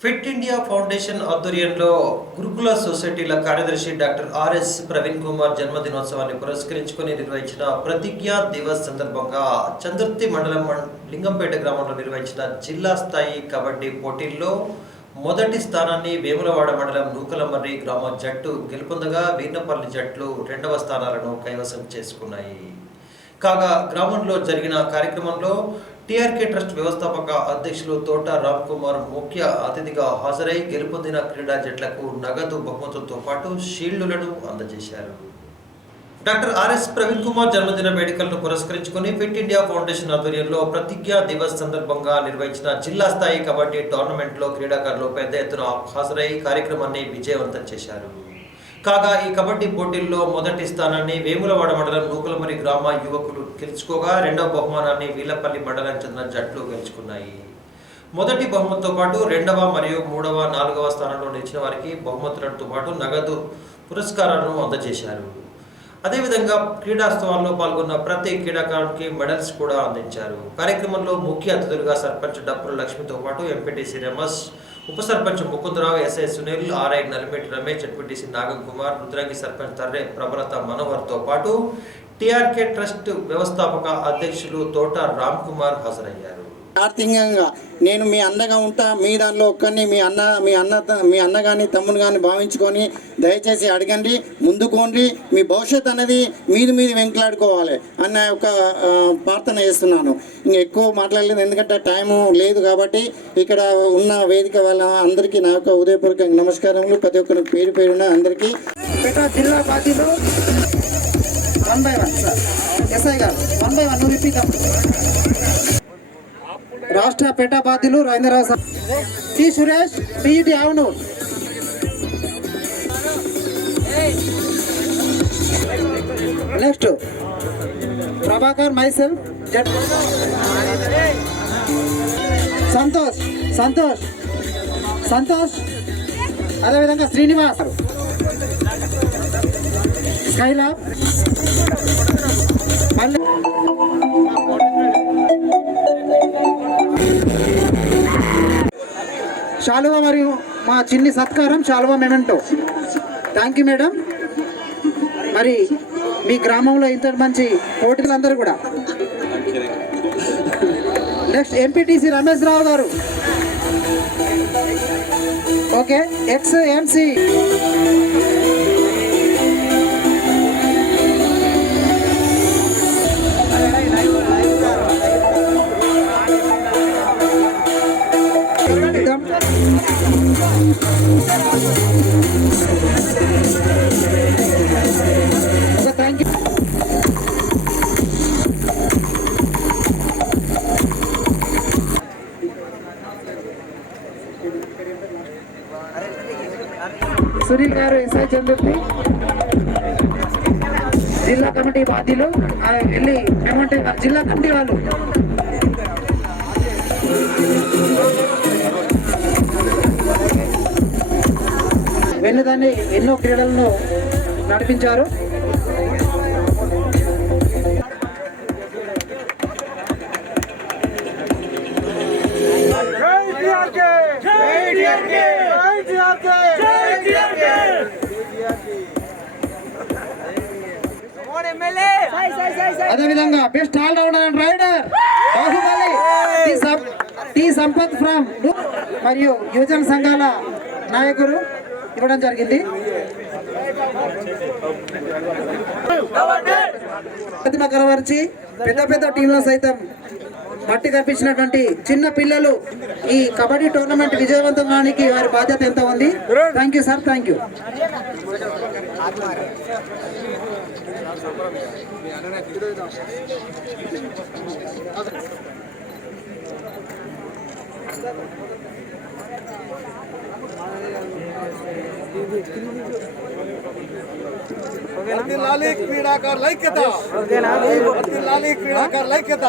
Fit India foundation ఆధ్వర్యంలో గురుకుల సొసైటీల కార్యదర్శి డాక్టర్ ఆర్ఎస్ ప్రవీణ్ కుమార్ జన్మదినోత్సవాన్ని పురస్కరించుకొని నిర్వహించిన ప్రతిజ్ఞా దివస్ సందర్భంగా చందుర్తి మండలం లింగంపేట గ్రామంలో నిర్వహించిన జిల్లా స్థాయి కబడ్డీ పోటీల్లో మొదటి స్థానాన్ని వేములవాడ మండలం నూకలమర్రి గ్రామ జట్టు గెలుపొందగా వీర్నపల్లి జట్లు రెండవ స్థానాలను కైవసం చేసుకున్నాయి. కాగా గ్రామంలో జరిగిన కార్యక్రమంలో టీఆర్కే ట్రస్ట్ వ్యవస్థాపక అధ్యక్షులు తోట రామ్ కుమార్ ముఖ్య అతిథిగా హాజరై గెలుపొందిన క్రీడా జట్లకు నగదు బహుమతులతో పాటు షీల్డులను అందజేశారు. డాక్టర్ ఆర్ఎస్ ప్రవీణ్ కుమార్ జన్మదిన వేడుకలను పురస్కరించుకుని ఫిట్ ఇండియా ఫౌండేషన్ ఆధ్వర్యంలో ప్రతిజ్ఞా దివస్ సందర్భంగా నిర్వహించిన జిల్లా స్థాయి కబడ్డీ టోర్నమెంట్లో క్రీడాకారులు పెద్ద ఎత్తున హాజరై కార్యక్రమాన్ని విజయవంతం చేశారు. కాగా ఈ కబడ్డీ పోటీల్లో మొదటి స్థానాన్ని వేములవాడ మండలం నూకలమరి గ్రామ యువకులు గెలుచుకోగా రెండవ బహుమానాన్ని వీలపల్లి మండలానికి చెందిన జట్లు గెలుచుకున్నాయి. మొదటి బహుమతితో పాటు రెండవ మరియు మూడవ నాలుగవ స్థానంలో నిలిచిన వారికి బహుమతులతో పాటు నగదు పురస్కారాలను అందజేశారు. అదేవిధంగా క్రీడాస్తవాల్లో పాల్గొన్న ప్రతి క్రీడాకారునికి మెడల్స్ కూడా అందించారు. కార్యక్రమంలో ముఖ్య అతిథులుగా సర్పంచ్ డప్పుల లక్ష్మితో పాటు ఎంపీటీసీ రమస్ ఉప sarpanch Mukundarao SI Sunil RI Nalimeti Ramesh MPTC Nagakumar Rudrangi Rudrangi sarpanch Tarre Prabhalatha మనోహర్తో పాటు టీఆర్కే ట్రస్ట్ వ్యవస్థాపక అధ్యక్షులు తోట రామ్ కుమార్ హాజరయ్యారు. ఆర్థికంగా నేను మీ అన్నగా ఉంటా మీ దానిలో ఒక్కరిని మీ అన్న మీ అన్న మీ అన్న కానీ తమ్ముడు కానీ భావించుకొని దయచేసి అడగండి ముందుకోండి మీ భవిష్యత్ అనేది మీది మీది వెంకలాడుకోవాలి అన్న ఒక ప్రార్థన చేస్తున్నాను. ఇంకా ఎక్కువ మాట్లాడలేదు ఎందుకంటే టైము లేదు కాబట్టి ఇక్కడ ఉన్న వేదిక వాళ్ళ అందరికీ నా యొక్క ఉదయపూర్వక నమస్కారములు. ప్రతి ఒక్కరి పేరు పేరున అందరికీ. జిల్లా one by one sir SI గారు వన్ బై వన్ రిపీట్ రాష్ట్ర పేట బాధ్యులు రవీంద్రరావు సి సురేష్ పిఈటి అవును నెక్స్ట్ ప్రభాకర్ మైసెల్ సంతోష్ సంతోష్ సంతోష్. అదేవిధంగా శ్రీనివాస్. స్కైలాబ్. మళ్ళీ. శాలువ మరియు మా చిన్ని సత్కారం శాలువ మెమెంటో. థ్యాంక్ యూ మేడం మరి మీ గ్రామంలో ఇంత మంచి పోటీలందరూ కూడా. నెక్స్ట్ ఎంపీటీసీ రమేష్ రావు గారు. ఓకే ఎక్స్ ఎంసీ సునీల్ గారు ఎస్ఐ చంద్రుతి జిల్లా కమిటీ బాధ్యులు వెళ్ళి ఏమంటే జిల్లా కమిటీ వాళ్ళు దాన్ని ఎన్నో క్రీడలను నడిపించారు. అదేవిధంగా best all rounder and raider Baahubali. T Sampath from మరియు యువజన సంఘాల నాయకులు. ఇవ్వడం జరిగింది. ప్రతిమ కనబరిచి పెద్ద పెద్ద టీంలో సైతం మట్టి కనిపించినటువంటి చిన్న పిల్లలు ఈ కబడ్డీ టోర్నమెంట్ విజయవంతం వారి బాధ్యత ఎంత ఉంది? Thank you sir thank you వర్ధిల్లాలి క్రీడాకారుల ఐక్యత వర్ధిల్లాలి క్రీడాకారుల ఐక్యత